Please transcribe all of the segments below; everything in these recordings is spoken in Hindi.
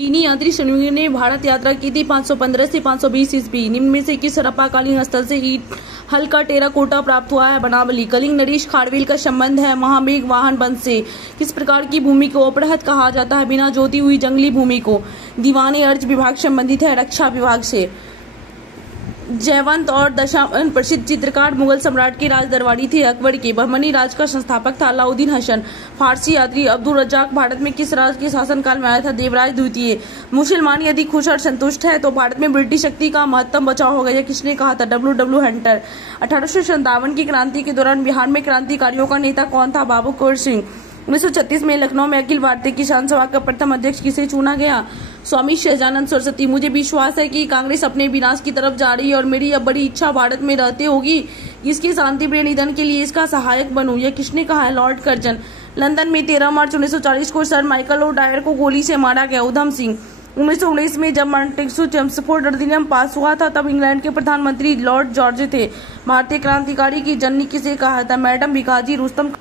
चीनी यात्री श्रेणियों ने भारत यात्रा की थी 515 से 520 ईस्वी। निम्न में से किस हड़प्पाकालीन स्थल से ईंट हल्का टेराकोटा प्राप्त हुआ है? बनावली। कलिंग नरेश खारवेल का संबंध है महामेघ वाहन वंश से। किस प्रकार की भूमि को अपरहत कहा जाता है? बिना जोती हुई जंगली भूमि को। दीवाने अर्ज विभाग संबंधित है रक्षा विभाग से। जयवंत और दशावन प्रसिद्ध चित्रकार मुगल सम्राट के राज दरबारी थे अकबर के। बहमनी राज का संस्थापक था अलाउद्दीन हसन। फारसी यात्री अब्दुल रज्जाक भारत में किस राज के शासनकाल में आया था? देवराज द्वितीय। मुसलमान यदि खुश और संतुष्ट है तो भारत में ब्रिटिश शक्ति का महत्तम बचाव होगा, यह किसने कहा था? W Hunter. 1857 की क्रांति के दौरान बिहार में क्रांतिकारियों का नेता कौन था? बाबू कुंवर सिंह। 1936 में लखनऊ में अखिल भारतीय किसान सभा का प्रथम अध्यक्ष किसे चुना गया? स्वामी सहजानंद सरस्वती। मुझे विश्वास है कि कांग्रेस अपने विनाश की तरफ जा रही है और मेरी अब बड़ी इच्छा भारत में रहते होगी इसके शांतिप्रिय निधन के लिए इसका सहायक बनूं, यह किसने कहा है? Lord Curzon. लंदन में 13 मार्च 1940 को सर माइकल ओ डायर को गोली से मारा गया। उधम सिंह। 1919 में जब मॉन्टेस्क्यू चेम्सफोर्ड अधिनियम पास हुआ था तब इंग्लैंड के प्रधानमंत्री लॉर्ड जॉर्ज थे। भारतीय क्रांतिकारी की जननी किसे कहा था? मैडम भिकाजी रुस्तम।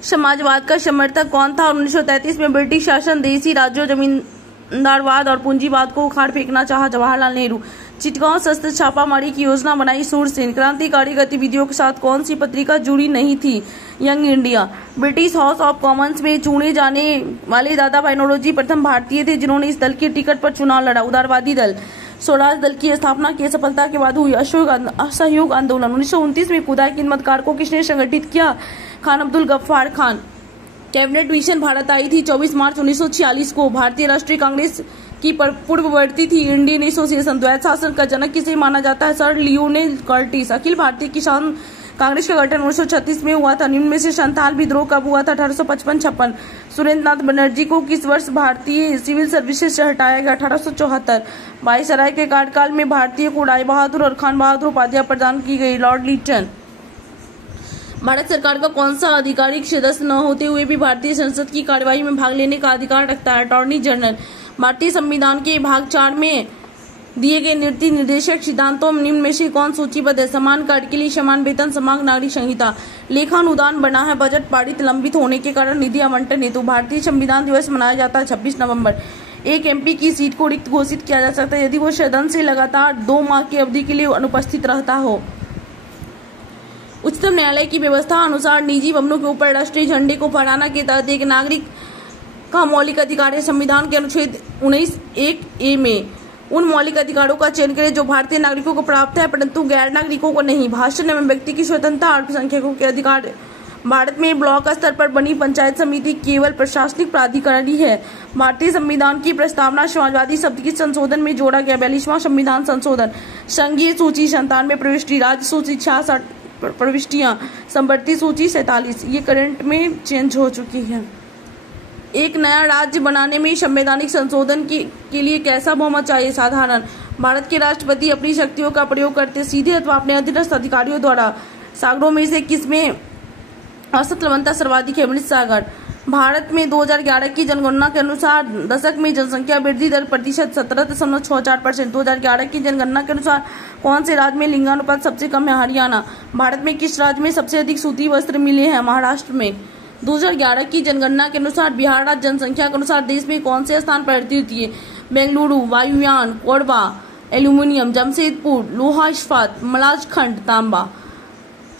समाजवाद का समर्थक कौन था? 1933 में ब्रिटिश शासन देशी राज्यों जमींदारवाद और पूंजीवाद को उखाड़ फेंकना चाहा जवाहरलाल नेहरू। चिटगांव शस्त्र छापामारी की योजना बनाई सूरसेन। क्रांतिकारी गतिविधियों के साथ कौन सी पत्रिका जुड़ी नहीं थी? Young India. British house of Commons में चुने जाने वाले दादा भाई नौरोजी प्रथम भारतीय थे जिन्होंने इस दल के टिकट पर चुनाव लड़ा। उदारवादी दल। स्वराज दल की स्थापना की सफलता के बाद हुई असहयोग आंदोलन। 1929 में खुदाई खिदमतकार को किसने संगठित किया? खान अब्दुल गफ्फार खान। कैबिनेट मिशन भारत आई थी 24 मार्च 1946 को। भारतीय राष्ट्रीय कांग्रेस की पूर्ववर्ती थी इंडियन एसोसिएशन। द्वैत शासन का जनक किसे माना जाता है? Sir Lionel Curtis. Akhil Bharatiya किसान कांग्रेस का गठन 1936 में हुआ था। निम्न में से संथाल विद्रोह कब हुआ था? 1855-56। सुरेंद्र नाथ बनर्जी को किस वर्ष भारतीय सिविल सर्विसेज से हटाया गया? 1874। वायसराय के कार्यकाल में भारतीय को राय बहादुर और खान बहादुर उपाधियां प्रदान की गई। लॉर्ड लिटन। भारत सरकार का कौन सा आधिकारिक सदस्य न होते हुए भी भारतीय संसद की कार्यवाही में भाग लेने का अधिकार रखता है? Attorney general. भारतीय संविधान के भाग 4 में दिए गए नीति निर्देशक सिद्धांतों में निम्न में से कौन सूचीबद्ध है? समान कार्य के लिए समान वेतन, समान नागरिक संहिता। लेखानुदान बना है बजट पारित लंबित होने के कारण निधि आवंटन हेतु। भारतीय संविधान दिवस मनाया जाता है 26 नवंबर। एक एमपी की सीट को रिक्त घोषित किया जा सकता है यदि वो सदन से लगातार 2 माह की अवधि के लिए अनुपस्थित रहता हो। उच्चतम न्यायालय की व्यवस्था अनुसार निजी भवनों के ऊपर राष्ट्रीय झंडे को फहराना के तहत एक नागरिक का मौलिक अधिकार है। संविधान के अनुच्छेद 19(1)(a) में उन मौलिक अधिकारों का चयन करें जो भारतीय नागरिकों को प्राप्त है परंतु गैर नागरिकों को नहीं। भाषण एवं व्यक्ति की स्वतंत्रता, अल्पसंख्यकों के अधिकार। भारत में ब्लॉक स्तर पर बनी पंचायत समिति केवल प्रशासनिक प्राधिकरण ही है। भारतीय संविधान की प्रस्तावना समाजवादी शब्द की संशोधन में जोड़ा गया। 42वां संविधान संशोधन। संघीय सूची 97 प्रविष्टि, राज्य सूची 66 प्रविष्टियां, संवर्ती सूची 47। ये करंट में चेंज हो चुकी है। एक नया राज्य बनाने में संवैधानिक संशोधन के लिए कैसा बहुमत चाहिए? साधारण। भारत के राष्ट्रपति अपनी शक्तियों का प्रयोग करते सीधे अथवा अपने अधीनस्थ अधिकारियों द्वारा। सागरों में से किसमें औसत लवणता सर्वाधिक है? मृत सागर। भारत में 2011 की जनगणना के अनुसार दशक में जनसंख्या वृद्धि दर प्रतिशत 17.64%। 2011 की जनगणना के अनुसार कौन से राज्य में लिंगानुपात सबसे कम है? हरियाणा। भारत में किस राज्य में सबसे अधिक सूती वस्त्र मिले हैं? महाराष्ट्र में। 2011 की जनगणना के अनुसार बिहार राज्य जनसंख्या के अनुसार देश में कौन से स्थान पर रहती है? बेंगलुरु, वायुयान, कोरबा, एल्यूमिनियम, जमशेदपुर, लोहा इस्पात, मलाजखंड, तांबा।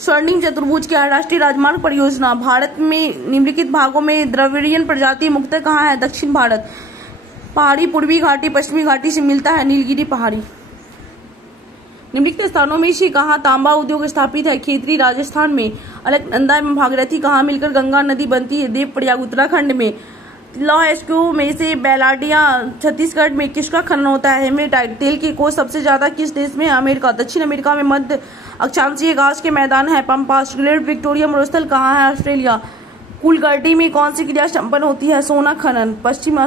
स्वर्णिम चतुर्भुज क्या है? राष्ट्रीय राजमार्ग परियोजना। भारत में निम्नलिखित भागों में द्रविड़ियन प्रजाति मुख्यतः कहाँ है? दक्षिण भारत। पहाड़ी पूर्वी घाटी पश्चिमी घाटी से मिलता है। नीलगिरी पहाड़ी। निम्नलिखित स्थानों में से कहाँ तांबा उद्योग स्थापित है? खेतरी राजस्थान में। अलकनंदा एवं भागीरथी कहाँ मिलकर गंगा नदी बनती है? देवप्रयाग उत्तराखंड में। लौह में से बेलाडिया छत्तीसगढ़ में। किसका खनन होता है? हेमेटाइट। तेल की खोज सबसे ज्यादा किस देश में है? अमेरिका। दक्षिण अमेरिका में मध्य अक्षांशीय घास के मैदान है पंपास। ग्रेट विक्टोरिया मरुस्थल कहाँ है? ऑस्ट्रेलिया। कुलगर्टी में कौन सी क्रिया संपन्न होती है? सोना खनन। पश्चिम।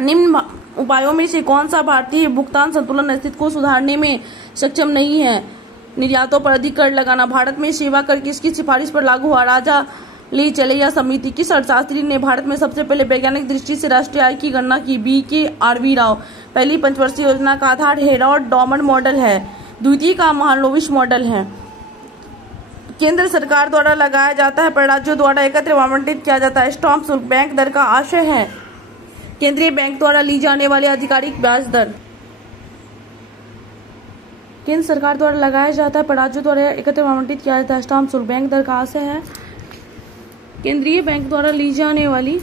निम्न उपायों में से कौन सा भारतीय भुगतान संतुलन स्थिति को सुधारने में सक्षम नहीं है? निर्यातों पर अधिक कर लगाना। भारत में सेवा कर किसकी सिफारिश पर लागू हुआ? राजा ली चलैया समिति। किस अर्थशास्त्री ने भारत में सबसे पहले वैज्ञानिक दृष्टि से राष्ट्रीय आय की गणना की? BK राव। पहली पंचवर्षीय योजना का आधार हेरोड डॉमंड मॉडल है। द्वितीय का महालनोबिस मॉडल है। केंद्र सरकार द्वारा लगाया जाता है पर राज्यों द्वारा एकत्र आवंटित किया जाता है। स्टाम्प शुल्क बैंक दर का आशय है केंद्रीय बैंक द्वारा ली जाने वाली आधिकारिक ब्याज दर। केंद्र सरकार द्वारा लगाया जाता है पर राज्यों द्वारा एकत्र आवंटित किया जाता है स्टाम्प शुल्क। बैंक दर कहाँ से है? केंद्रीय बैंक द्वारा ली जाने वाली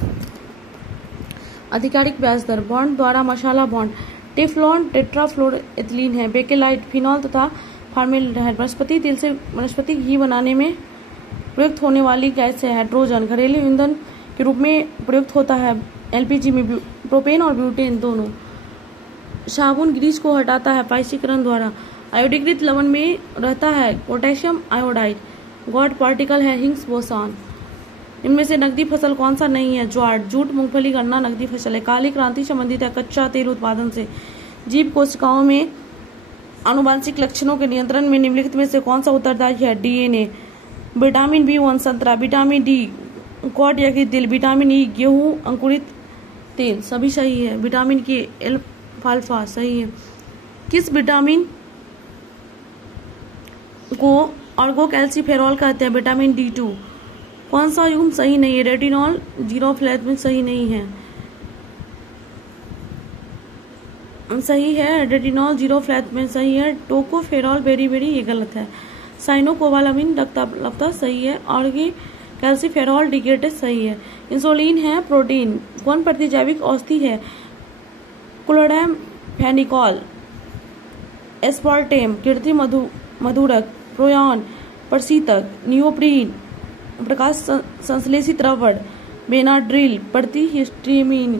आधिकारिक ब्याज दर। बॉन्ड द्वारा मसाला बॉन्ड टेफ्लॉन टेट्राफ्लोरोएथिलीन है। बेकेलाइट फिनॉल तथा फॉर्मेल्डिहाइड वनस्पति तेल से वनस्पति घी बनाने में प्रयुक्त होने वाली गैस है। हाइड्रोजन घरेलू ईंधन के रूप में प्रयुक्त होता है एलपीजी में। प्रोपेन और ब्यूटेन दोनों। साबुन ग्रीस को हटाता है पाइसीकरण द्वारा। आयोडीकृत लवण में रहता है पोटेशियम आयोडाइड। गॉड पार्टिकल है हिग्स बोसॉन। इनमें से नकदी फसल कौन सा नहीं है? ज्वार। जूट मूंगफली गन्ना नकदी फसल है। काली क्रांति संबंधित है कच्चा तेल उत्पादन से। जीव कोशिकाओं में आनुवांशिक लक्षणों के नियंत्रण में निम्नलिखित में से कौन सा उत्तरदायी है? डीएनए। विटामिन B1 संतरा। विटामिन डी कॉड यकृत तिल। विटामिन ई गेहूं अंकुरित तेल सभी सही है। विटामिन के अल्फा सही है। किस विटामिन को ऑर्गोकैल्सिफेरॉल कहते हैं? Vitamin D2। कौन सा युग्म सही नहीं है? रेटिनॉल जीरोफ्लैविन सही नहीं है। सही है रेटिनॉल जीरोफ्लैविन सही है। टोकोफेरॉल बेरी ये गलत है। साइनोकोबालामिन रक्ताप्लवता सही है। ऑर्गोकैल्सिफेरॉल डिग्रेडेज सही है। इंसुलिन है प्रोटीन। कौन प्रतिजैविक औषधि है? क्लोडैम फेनिकॉल एस्पार्टेम कृत्रिम मधुरक प्रोयान प्रशीतक नियोप्रीन प्रकाश संश्लेषित रबड़ बेनाड्रिल प्रतिहिस्टामिन